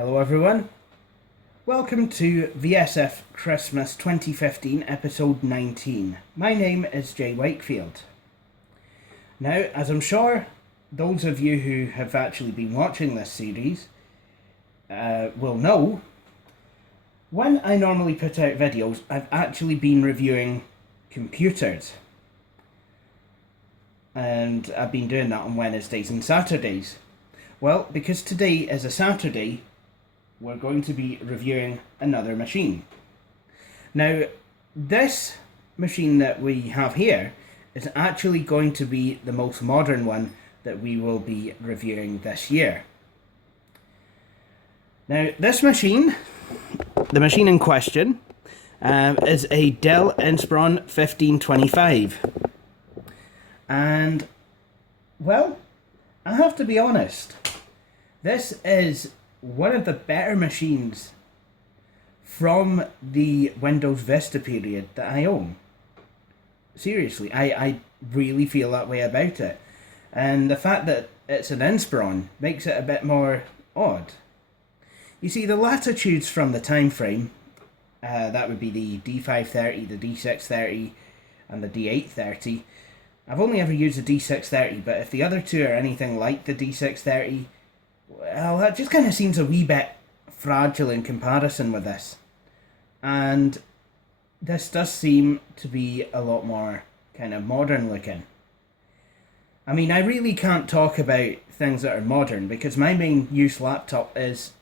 Hello everyone, welcome to VSF Christmas 2015 episode 19. My name is Jay Wakefield. Now, as I'm sure those of you who have actually been watching this series will know, when I normally put out videos, I've actually been reviewing computers. And I've been doing that on Wednesdays and Saturdays. Well, because today is a Saturday, we're going to be reviewing another machine. Now, this machine that we have here is actually going to be the most modern one that we will be reviewing this year. Now, this machine, the machine in question, is a Dell Inspiron 1525. And, well, I have to be honest, this is one of the better machines from the Windows Vista period that I own. Seriously, I really feel that way about it. And the fact that it's an Inspiron makes it a bit more odd. You see, the latitudes from the time frame, that would be the D530, the D630, and the D830. I've only ever used the D630, but if the other two are anything like the D630, well, that just kind of seems a wee bit fragile in comparison with this. And this does seem to be a lot more kind of modern looking. I mean, I really can't talk about things that are modern because my main use laptop is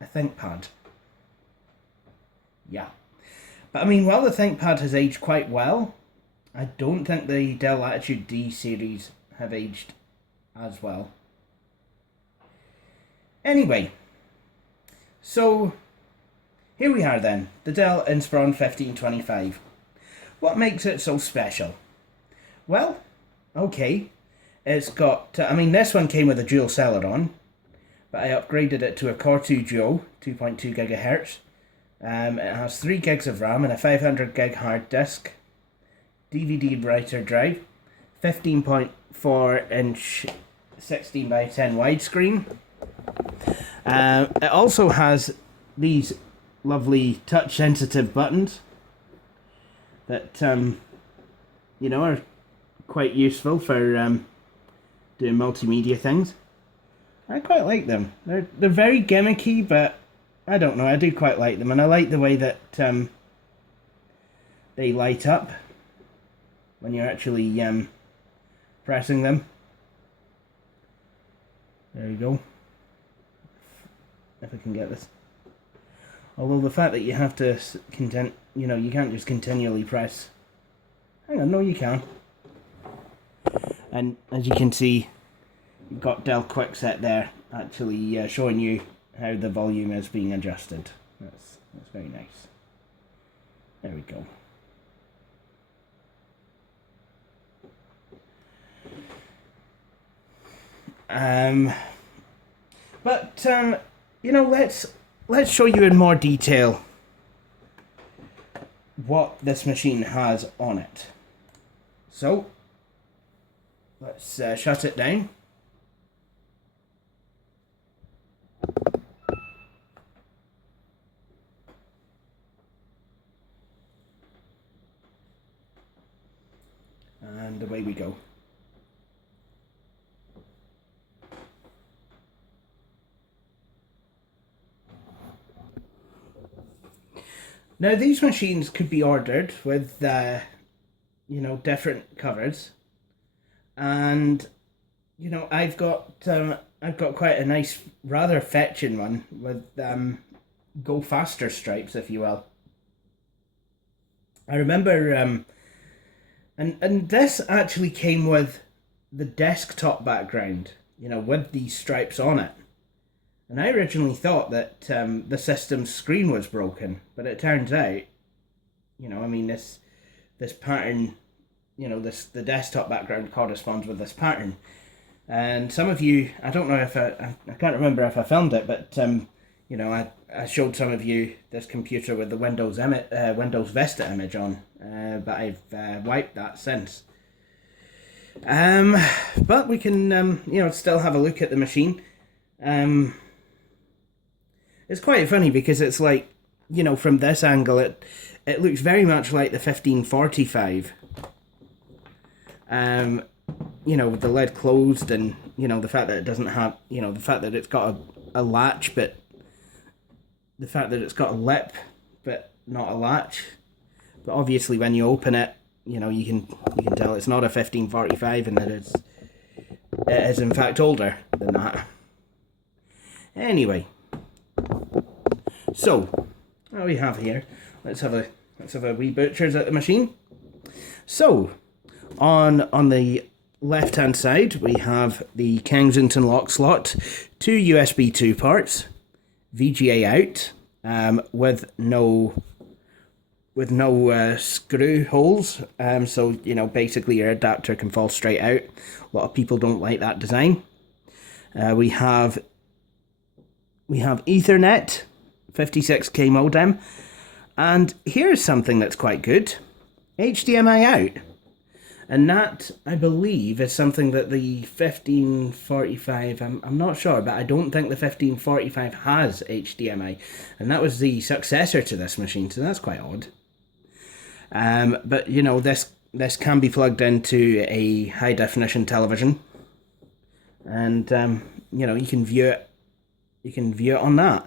a ThinkPad. Yeah. But I mean, while the ThinkPad has aged quite well, I don't think the Dell Latitude D series have aged as well. Anyway, so here we are then, the Dell Inspiron 1525. What makes it so special? Well, okay, it's got, I mean, this one came with a dual Celeron, but I upgraded it to a Core 2 Duo, 2.2 gigahertz. It has 3 gigs of RAM and a 500 gig hard disk, DVD writer drive, 15.4 inch 16 by 10 widescreen. It also has these lovely touch sensitive buttons that you know, are quite useful for doing multimedia things. I quite like them. They're very gimmicky, but I don't know, I do quite like them, and I like the way that they light up when you're actually pressing them. There you go. If I can get this. Although the fact that you have to you know, you can't just continually press. Hang on, no you can. And as you can see, you've got Dell Quickset there, actually showing you how the volume is being adjusted. That's very nice. There we go. You know, let's show you in more detail what this machine has on it. So let's shut it down. And away we go. Now, these machines could be ordered with, you know, different covers, and you know, I've got quite a nice, rather fetching one with go faster stripes, if you will. I remember, and this actually came with the desktop background, you know, with these stripes on it. And I originally thought that the system's screen was broken, but it turns out, you know, I mean, this pattern, you know, the desktop background corresponds with this pattern. And some of you, I don't know if I can't remember if I filmed it, but you know, I showed some of you this computer with the Windows Vista image on, but I've wiped that since. But we can, you know, still have a look at the machine. It's quite funny because it's like, you know, from this angle, it looks very much like the 1545. You know, with the lid closed, and, you know, the fact that it doesn't have, you know, the fact that it's got a latch, but the fact that it's got a lip, but not a latch. But obviously when you open it, you know, you can tell it's not a 1545 and that it is in fact older than that. Anyway, so what we have here, let's have a wee butcher's at the machine. So on the left hand side we have the Kensington lock slot, two USB 2 ports, VGA out, with no screw holes, so, you know, basically your adapter can fall straight out. A lot of people don't like that design. We have Ethernet, 56k modem, and here's something that's quite good: HDMI out. And that, I believe, is something that the 1545, I'm not sure, but I don't think the 1545 has HDMI. And that was the successor to this machine, so that's quite odd. But, you know, this can be plugged into a high-definition television. And, you know, you can view it on that.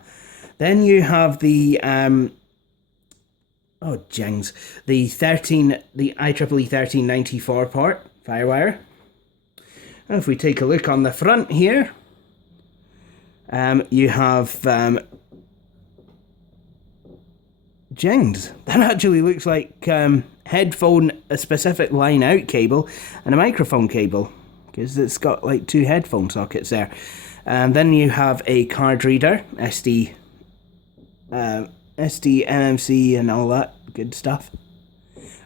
Then you have the the IEEE 1394 port, Firewire. And if we take a look on the front here, you have jings. That actually looks like headphone, a specific line out cable, and a microphone cable, because it's got like two headphone sockets there. And then you have a card reader, SD, MMC and all that good stuff.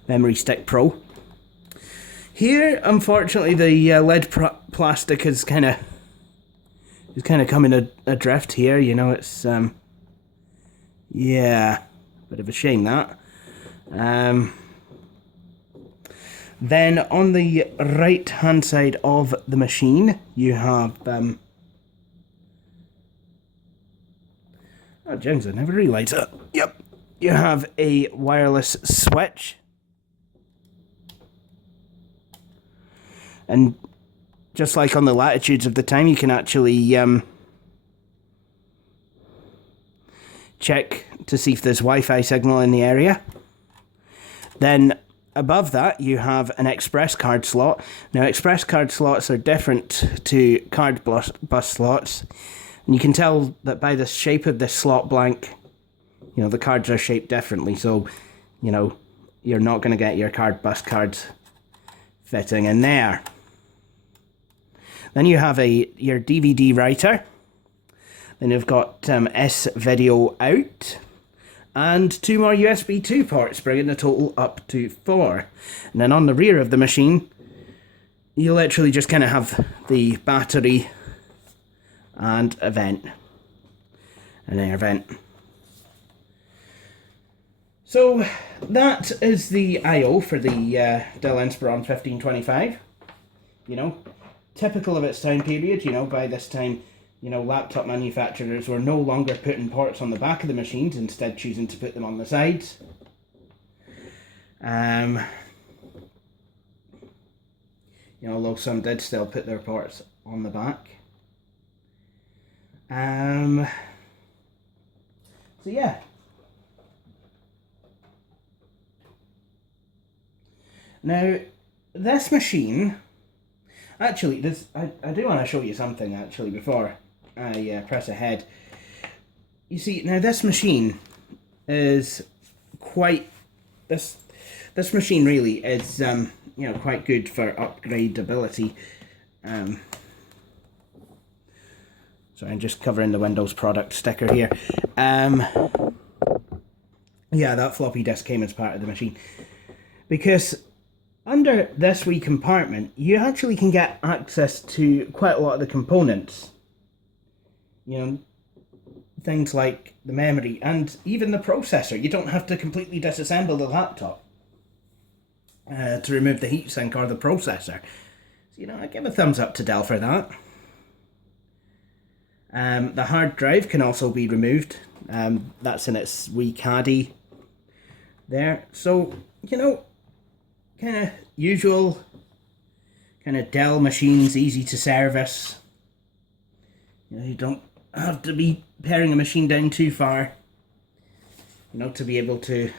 Memory Stick Pro. Here, unfortunately, the lead plastic is kind of coming adrift here. You know, it's yeah, bit of a shame that. Then on the right hand side of the machine, you have oh, James, I never realised that. Yep. You have a wireless switch. And just like on the latitudes of the time, you can actually check to see if there's Wi-Fi signal in the area. Then above that, you have an express card slot. Now, express card slots are different to card bus slots. And you can tell that by the shape of this slot blank, you know, the cards are shaped differently. So, you know, you're not going to get your card bus cards fitting in there. Then you have your DVD writer. Then you've got S-Video out. And two more USB 2 ports, bringing the total up to 4. And then on the rear of the machine, you literally just kind of have the battery and a vent, an air vent. So that is the I/O for the Dell Inspiron 1525. You know, typical of its time period. You know, by this time, you know, laptop manufacturers were no longer putting ports on the back of the machines, instead choosing to put them on the sides. You know, although some did still put their ports on the back. So yeah. Now, this machine, actually, I do want to show you something actually before I press ahead. You see, now this machine is quite, this machine really is, you know, quite good for upgradability. Sorry, I'm just covering the Windows product sticker here. Yeah, that floppy disk came as part of the machine. Because under this wee compartment, you actually can get access to quite a lot of the components. You know, things like the memory and even the processor. You don't have to completely disassemble the laptop to remove the heatsink or the processor. So, you know, I give a thumbs up to Dell for that. The hard drive can also be removed. That's in its wee caddy there. So, you know, kind of usual, kind of Dell machines, easy to service. You know, you don't have to be paring a machine down too far, you know, to be able to,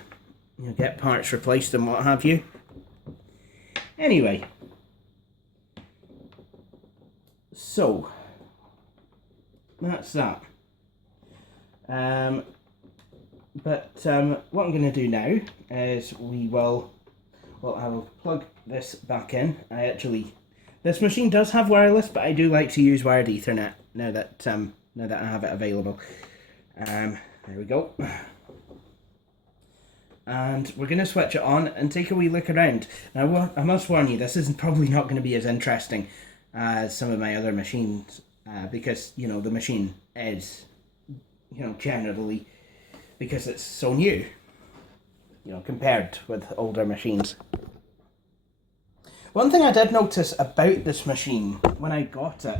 you know, get parts replaced and what have you. Anyway, so that's that. But what I'm going to do now is I will plug this back in. This machine does have wireless, but I do like to use wired Ethernet now that I have it available. There we go. And we're going to switch it on and take a wee look around. Now, I must warn you, this is probably not going to be as interesting as some of my other machines, because, you know, the machine is, you know, generally, because it's so new, you know, compared with older machines. One thing I did notice about this machine when I got it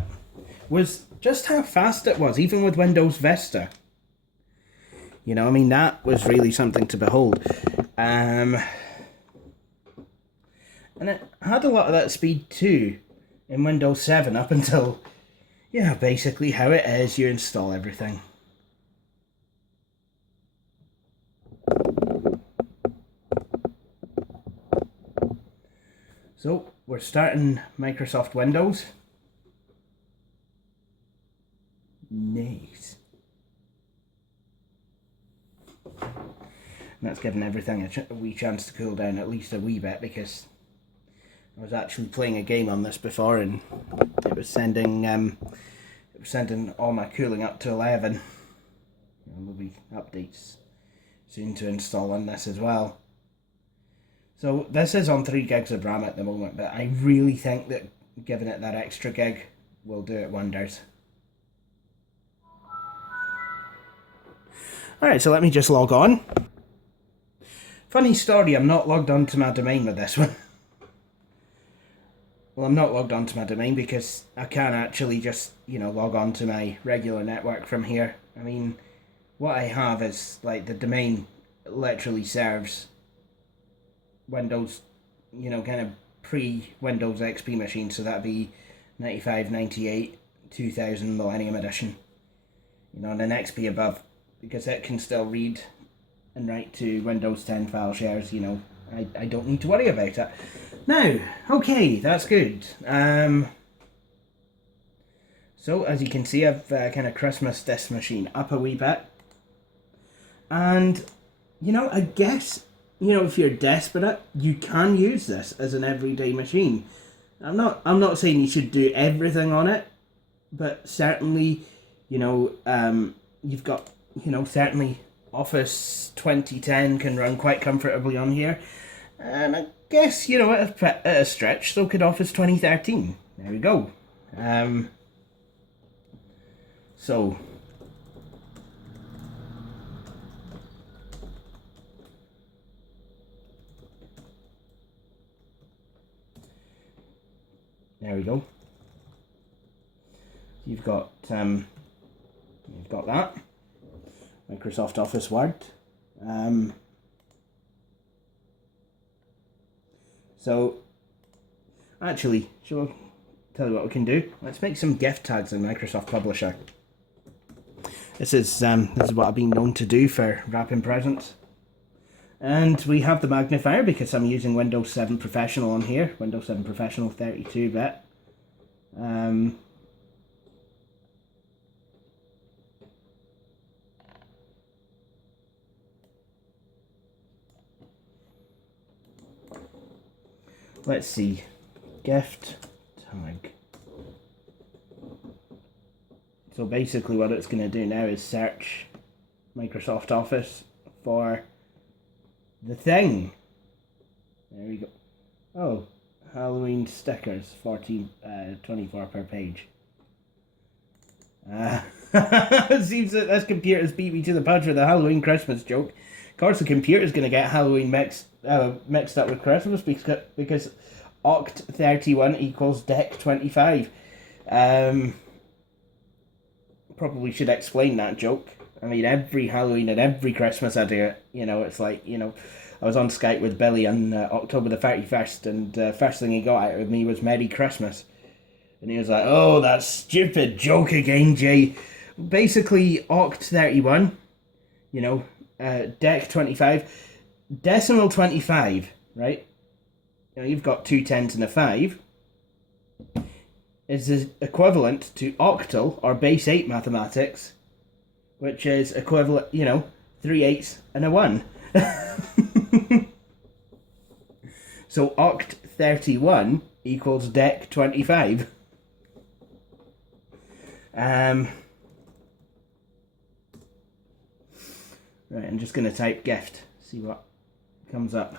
was just how fast it was, even with Windows Vista. You know, I mean, that was really something to behold. And it had a lot of that speed too in Windows 7 up until, yeah, basically how it is, you install everything. So, we're starting Microsoft Windows. Nice. And that's given everything a wee chance to cool down at least a wee bit, because I was actually playing a game on this before and it was sending all my cooling up to 11. There'll be updates soon to install on this as well. So this is on 3 gigs of RAM at the moment, but I really think that giving it that extra gig will do it wonders. Alright, so let me just log on. Funny story, I'm not logged onto my domain with this one. Well, I'm not logged onto my domain because I can't actually just, you know, log on to my regular network from here. I mean, what I have is, like, the domain literally serves Windows, you know, kind of pre-Windows XP machines, so that'd be 95, 98, 2000 Millennium Edition. You know, and then XP above, because it can still read and write to Windows 10 file shares, you know, I don't need to worry about it. Now, okay, that's good. So, as you can see, I've kind of Christmased this machine up a wee bit. And, you know, I guess, you know, if you're desperate, you can use this as an everyday machine. I'm not saying you should do everything on it, but certainly, you know, you've got, you know, certainly Office 2010 can run quite comfortably on here. And I guess, you know, at a stretch, so could Office 2013. There we go. So, there we go. You've got that. Microsoft Office Word. So, actually, shall I tell you what we can do? Let's make some gift tags in Microsoft Publisher. This is what I've been known to do for wrapping presents. And we have the magnifier because I'm using Windows 7 Professional on here. Windows 7 Professional 32-bit. Let's see, gift tag. So basically what it's going to do now is search Microsoft Office for the thing. There we go. Oh, Halloween stickers, 24 per page. It seems that this computer's beat me to the punch with a Halloween Christmas joke. Of course, the computer's going to get Halloween mixed up with Christmas because Oct31 equals Dec 25. probably should explain that joke. I mean, every Halloween and every Christmas I do it. You know, it's like, you know, I was on Skype with Billy on October the 31st, and first thing he got out of me was Merry Christmas. And he was like, oh, that stupid joke again, Jay. Basically, Oct 31, you know, Dec 25, decimal 25, right? You know, you've got 2 10s and a 5. Is equivalent to octal or base 8 mathematics, which is equivalent, you know, 3 8s and a 1. So Oct 31 equals Dec 25. Right, I'm just going to type gift, see what comes up.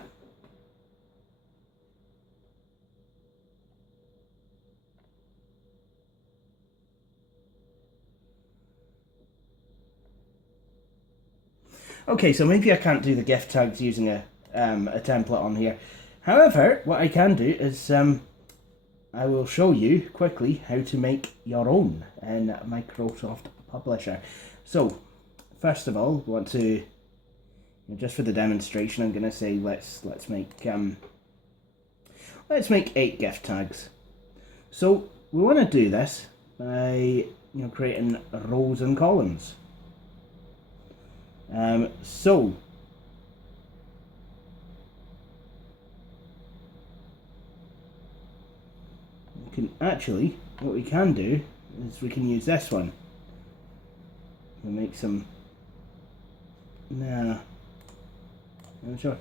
Okay, so maybe I can't do the gift tags using a template on here. However, what I can do is I will show you quickly how to make your own in Microsoft Publisher. So, first of all, we want to, just for the demonstration, I'm going to say let's make 8 gift tags. So we want to do this by creating rows and columns. So we can actually, what we can do is we can use this one. We'll make some. Nah, I'm sure.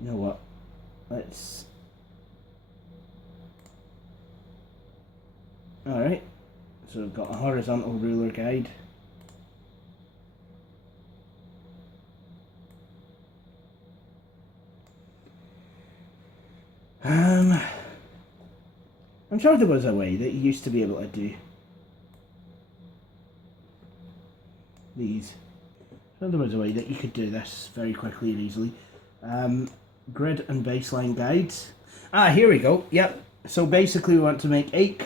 You know what? Let's. All right. So we've got a horizontal ruler guide. I'm sure there was a way that you used to be able to do these. I'm sure there was a way that you could do this very quickly and easily. Grid and baseline guides. Here we go. Yep. So basically we want to make 8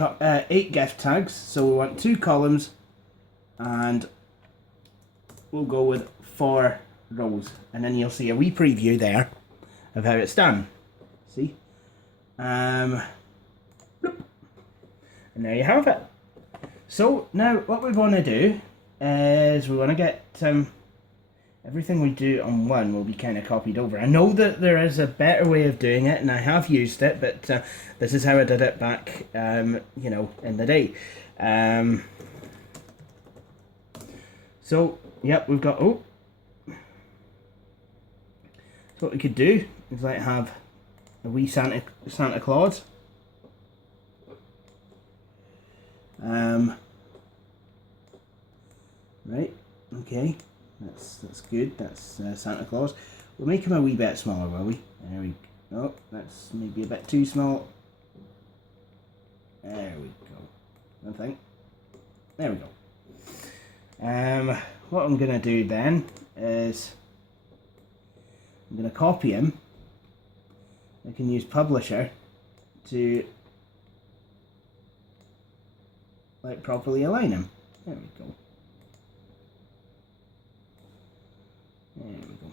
gift tags. So we want 2 columns and we'll go with 4 rows. And then you'll see a wee preview there of how it's done. See? And there you have it. So now what we want to do is we want to get everything we do on one will be kind of copied over. I know that there is a better way of doing it and I have used it, but this is how I did it back in the day. So yep, we've got so what we could do is like have a wee Santa Claus. Right, okay, that's good. That's Santa Claus. We'll make him a wee bit smaller, will we? There we go. Oh, that's maybe a bit too small. There we go. I think. There we go. What I'm gonna do then is I'm gonna copy him. I can use Publisher to properly align him. There we go. There we go.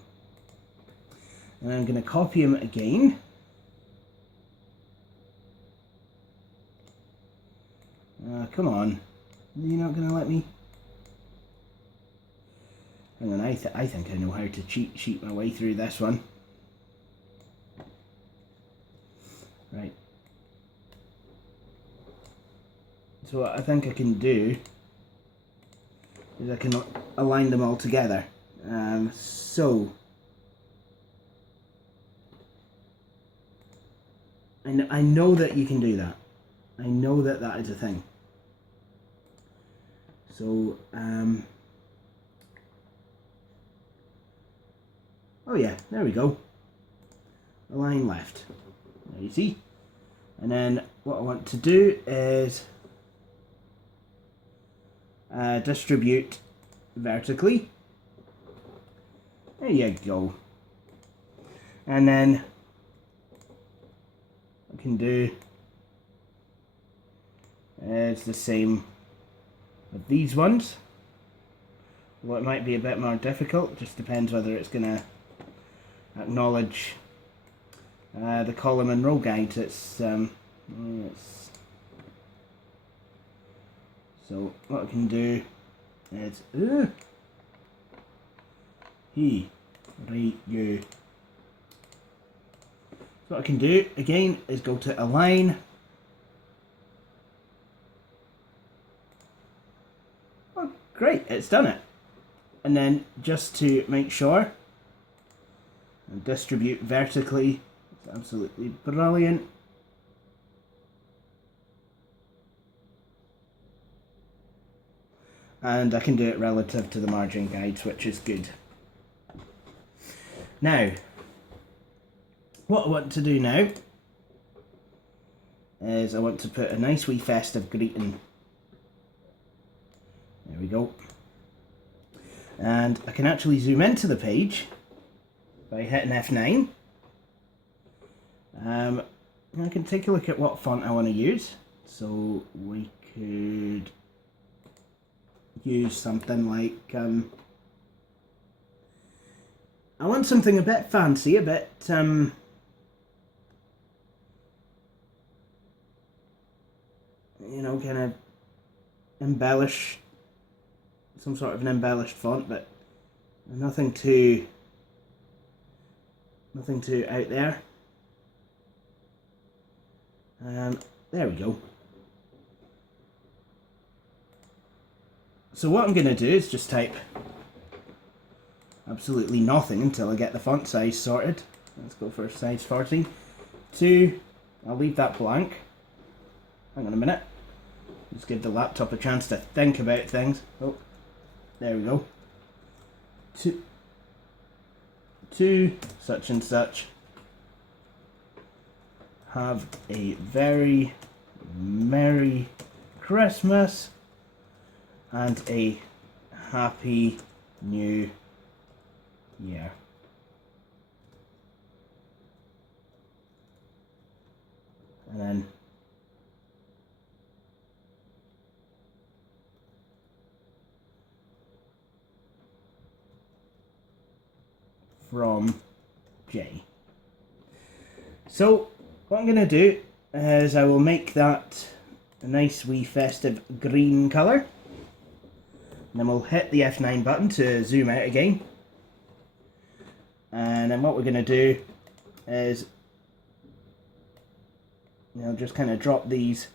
And I'm going to copy him again. Come on. Are you not going to let me? Hang on, I think I know how to cheat sheet my way through this one. Right. So what I think I can do is I can align them all together. So I know that you can do that. I know that that is a thing. So oh yeah, there we go. Align left. There you see. And then what I want to do is distribute vertically. There you go. And then I can do it's the same with these ones. Well, it might be a bit more difficult, just depends whether it's going to acknowledge the column and row guides. So what I can do is he, right, you. So what I can do again is go to align. Oh, great, it's done it. And then just to make sure, and distribute vertically. It's absolutely brilliant. And I can do it relative to the margin guides, which is good. Now, what I want to do now is I want to put a nice wee festive greeting. There we go. And I can actually zoom into the page by hitting F9. I can take a look at what font I want to use. So we could use something like, I want something a bit fancy, a bit, you know, kind of embellish, some sort of an embellished font, but nothing too out there. There we go. So what I'm going to do is just type absolutely nothing until I get the font size sorted. Let's go for size 40. 2, I'll leave that blank. Hang on a minute. Just give the laptop a chance to think about things. Oh, there we go. 2, such and such. Have a very Merry Christmas and a Happy New Year. And then from Jay. So what I'm going to do is I will make that a nice wee festive green colour. And then we'll hit the F9 button to zoom out again. And then what we're going to do is, you know, just kind of drop these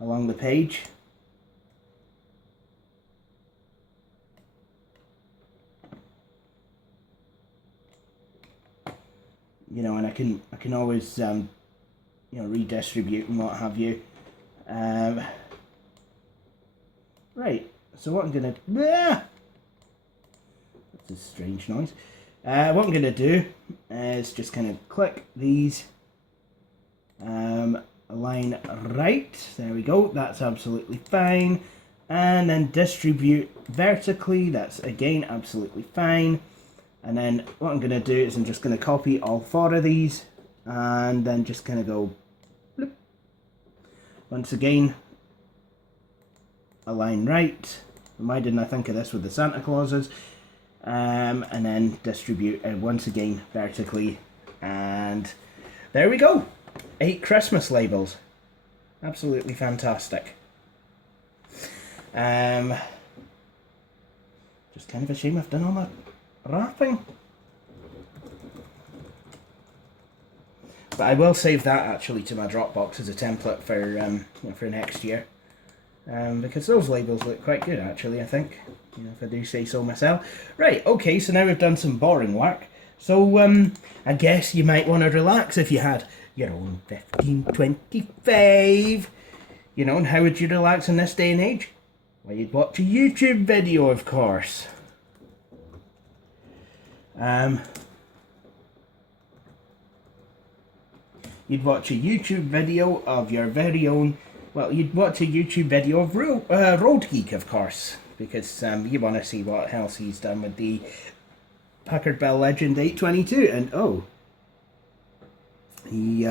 along the page. You know, and I can always you know, redistribute and what have you. Right, so what I'm gonna that's a strange noise. What I'm gonna do is just kind of click these, align right. There we go. That's absolutely fine. And then distribute vertically. That's again absolutely fine. And then what I'm going to do is I'm just going to copy all 4 of these and then just kind of go bloop. Once again, align right. Why didn't I think of this with the Santa Clauses? And then distribute once again vertically. And there we go. 8 Christmas labels. Absolutely fantastic. Just kind of a shame I've done all that wrapping, but I will save that actually to my Dropbox as a template for you know, for next year, because those labels look quite good actually, I think, you know, if I do say so myself. Right, okay, so now we've done some boring work, so I guess you might want to relax if you had your own 1525, you know. And how would you relax in this day and age? Well, you'd watch a YouTube video, of course. You'd watch a YouTube video of your very own, well, you'd watch a YouTube video of Road Geek, of course, because you want to see what else he's done with the Packard Bell Legend 822, and oh, he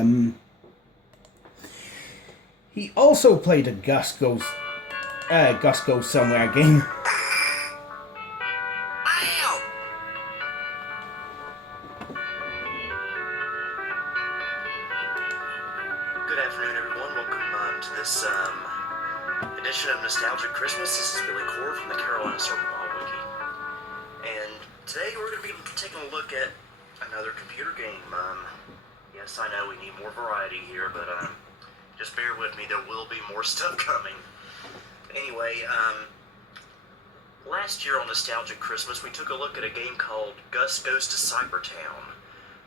also played a Gus Goes Somewhere game. Good afternoon, everyone. Welcome to this edition of Nostalgic Christmas. This is Billy Core from the Carolina Circle Mall Wiki. And today we're going to be taking a look at another computer game. Yes, I know we need more variety here, but just bear with me. There will be more stuff coming. Anyway, last year on Nostalgic Christmas, we took a look at a game called Gus Goes to Cybertown,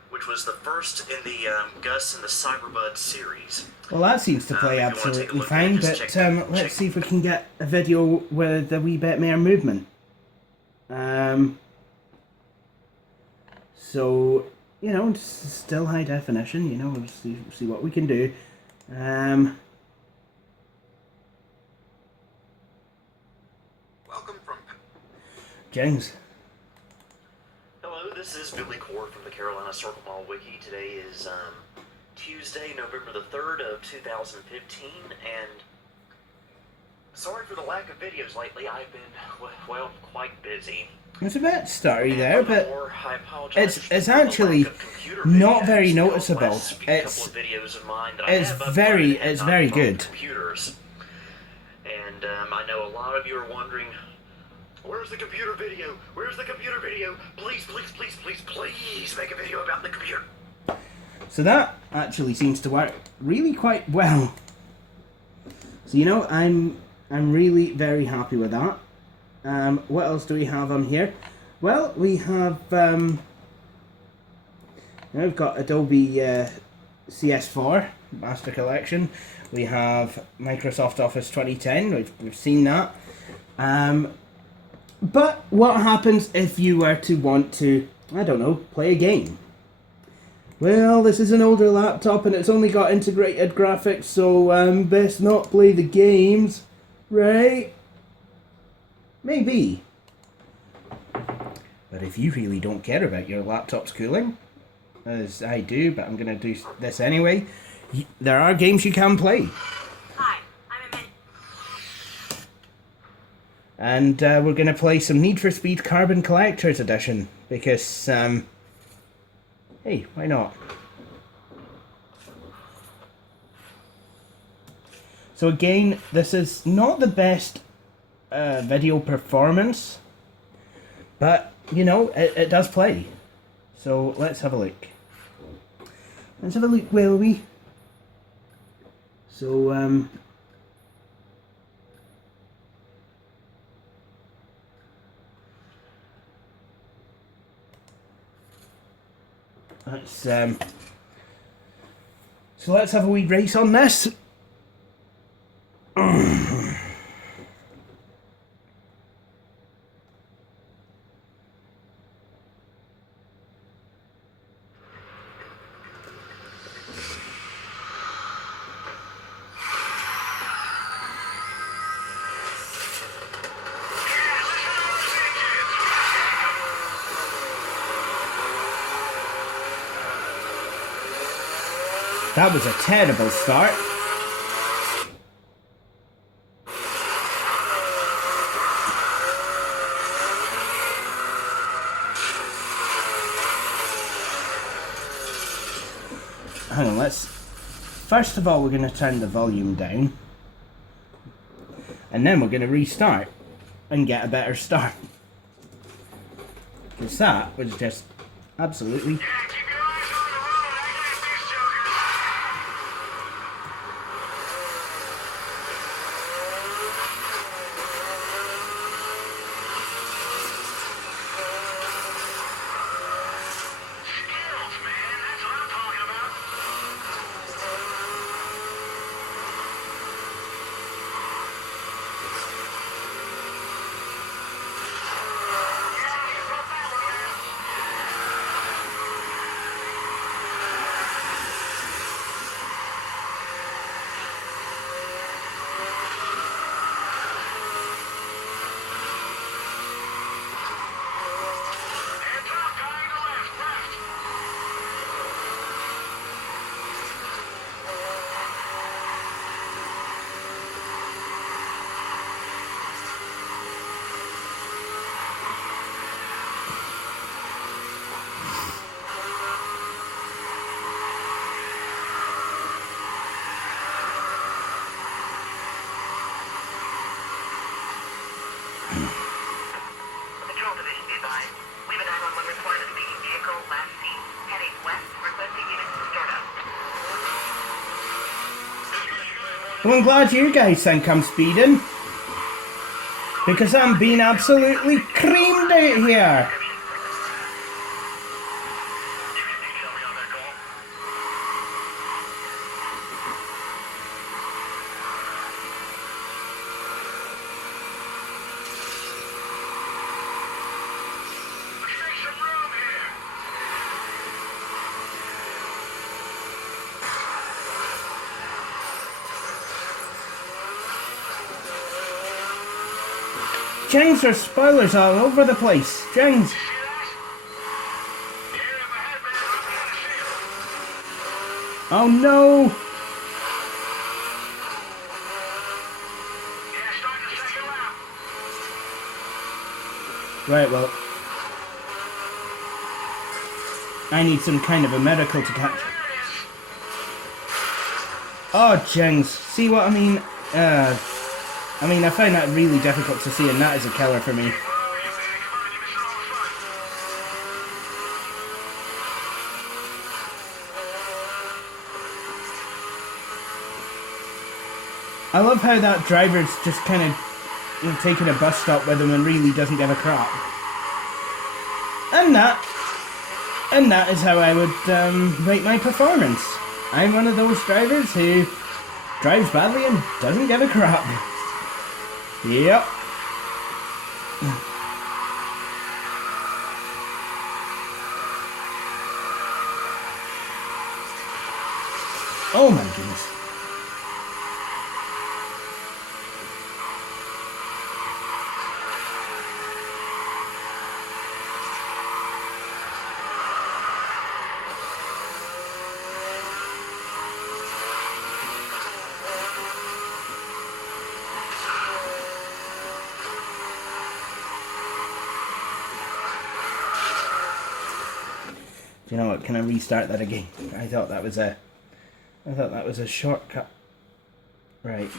which was the first in the Gus and the Cyberbud series. Well, that seems to play absolutely fine, but let's see if we can get a video with a wee bit more movement. So, you know, still high definition, you know, we'll see what we can do. Welcome from James. Hello, this is Billy Core from the Carolina Circle Mall Wiki. Today is Tuesday, November the 3rd of 2015, and sorry for the lack of videos lately. I've been, well, quite busy. It's a bit starry there, but I apologize it's for the actually lack of computer not videos. very The noticeable. last couple of videos of mine that I It's have uploaded very have not very involved good. computers. And I know a lot of you are wondering, where's the computer video? Where's the computer video? Please, please, please, please, please make a video about the computer. So that actually seems to work really quite well. So, you know, I'm really very happy with that. What else do we have on here? Well, we have we've got Adobe CS4 Master Collection. We have Microsoft Office 2010. We've seen that. But what happens if you were to want to, I don't know, play a game? Well, this is an older laptop and it's only got integrated graphics, so best not play the games, right? Maybe. But if you really don't care about your laptop's cooling, as I do, but I'm going to do this anyway, there are games you can play. Hi, I'm Amanda. And we're going to play some Need for Speed Carbon Collector's Edition, because, hey, why not? So again, this is not the best video performance, but, you know, it does play. So let's have a look. Let's have a look, will we? So, let's have a wee race on this. That was a terrible start. Hang on, first of all, we're going to turn the volume down. And then we're going to restart and get a better start. Because that was just absolutely... Well, I'm glad you guys think I'm speeding. Because I'm being absolutely creamed out here. James, there's spoilers all over the place. James. Oh no. Right, well. I need some kind of a medical to catch. Oh, James. See what I mean? I find that really difficult to see, and that is a killer for me. I love how that driver's just kind of taking a bus stop with him and really doesn't give a crap. And that is how I would rate my performance. I'm one of those drivers who drives badly and doesn't give a crap. Yep. Oh my goodness. You know what? Can I restart that again? I thought that was a shortcut. Right.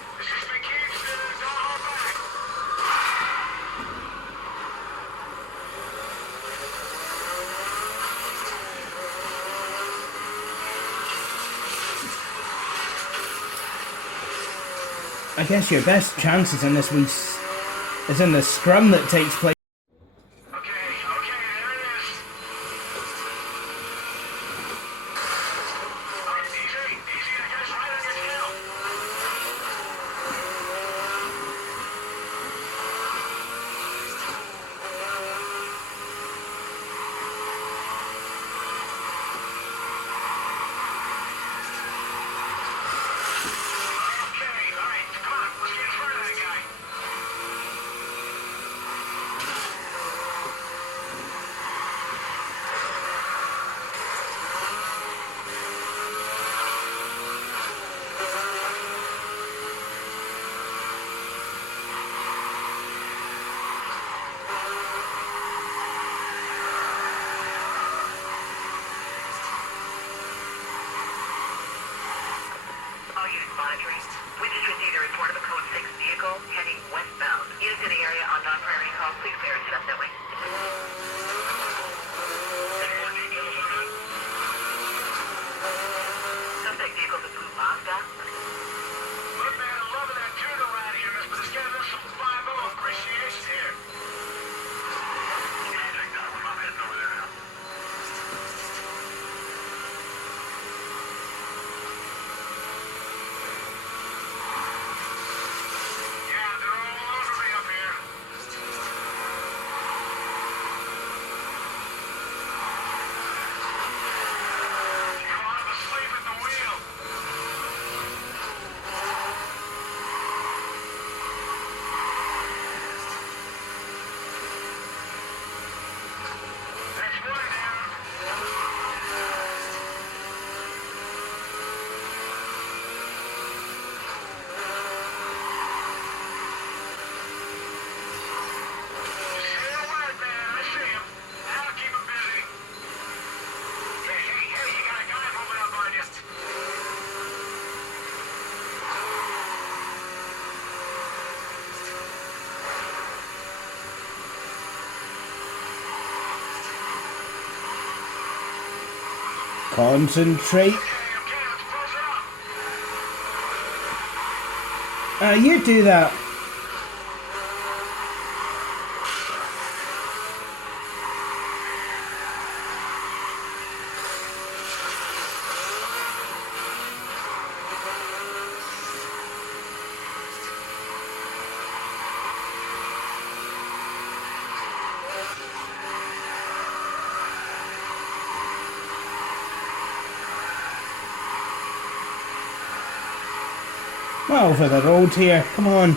I guess your best chances in this week is in the scrum that takes place. Witness received a report of a code 6 vehicle heading westbound. Units in the area on non-priority call, please clear and set that way. Suspect vehicle's a blue Mazda. Look, man, I'm loving that tuna around here, miss, but it's getting us some 5-0 appreciation here. Yeah, check that one. I'm heading over there now. Concentrate. You do that. Well, for the road here, come on.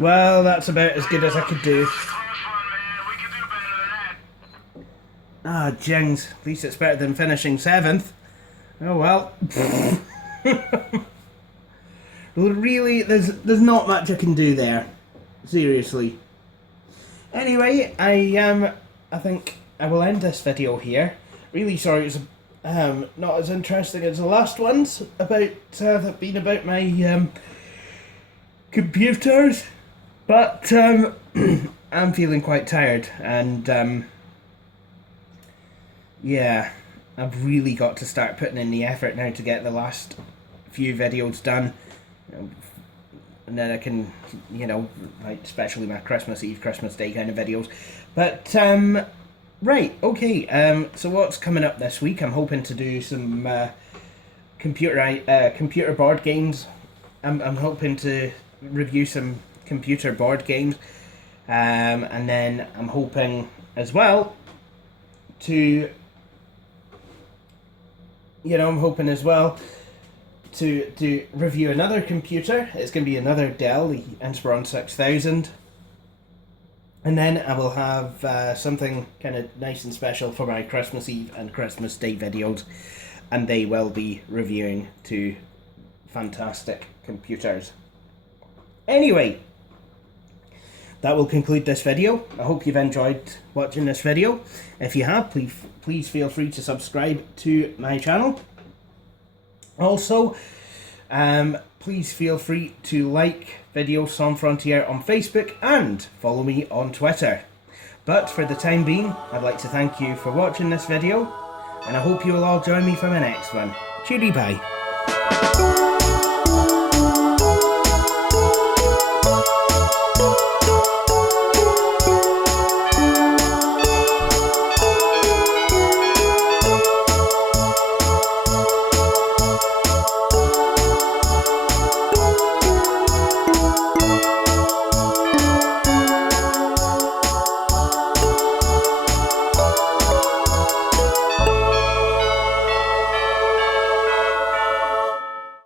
Well, that's about as good as I could do. Ah, jings. At least it's better than finishing 7th. Oh well. Well, really, there's not much I can do there. Seriously. Anyway, I think I will end this video here. Really sorry it's not as interesting as the last ones about that being about my computers. But I'm feeling quite tired, and yeah, I've really got to start putting in the effort now to get the last few videos done, and then I can, you know, like especially my Christmas Eve, Christmas Day kind of videos. But right, okay. So what's coming up this week? I'm hoping to do some computer board games. I'm hoping to review some computer board games, and then I'm hoping as well to, to review another computer. It's going to be another Dell, the Inspiron 6000, and then I will have something kind of nice and special for my Christmas Eve and Christmas Day videos, and they will be reviewing two fantastic computers. Anyway, that will conclude this video. I hope you've enjoyed watching this video. If you have, please feel free to subscribe to my channel. Also, please feel free to like Video Sans Frontier on Facebook and follow me on Twitter. But for the time being, I'd like to thank you for watching this video, and I hope you will all join me for my next one. Cheery bye.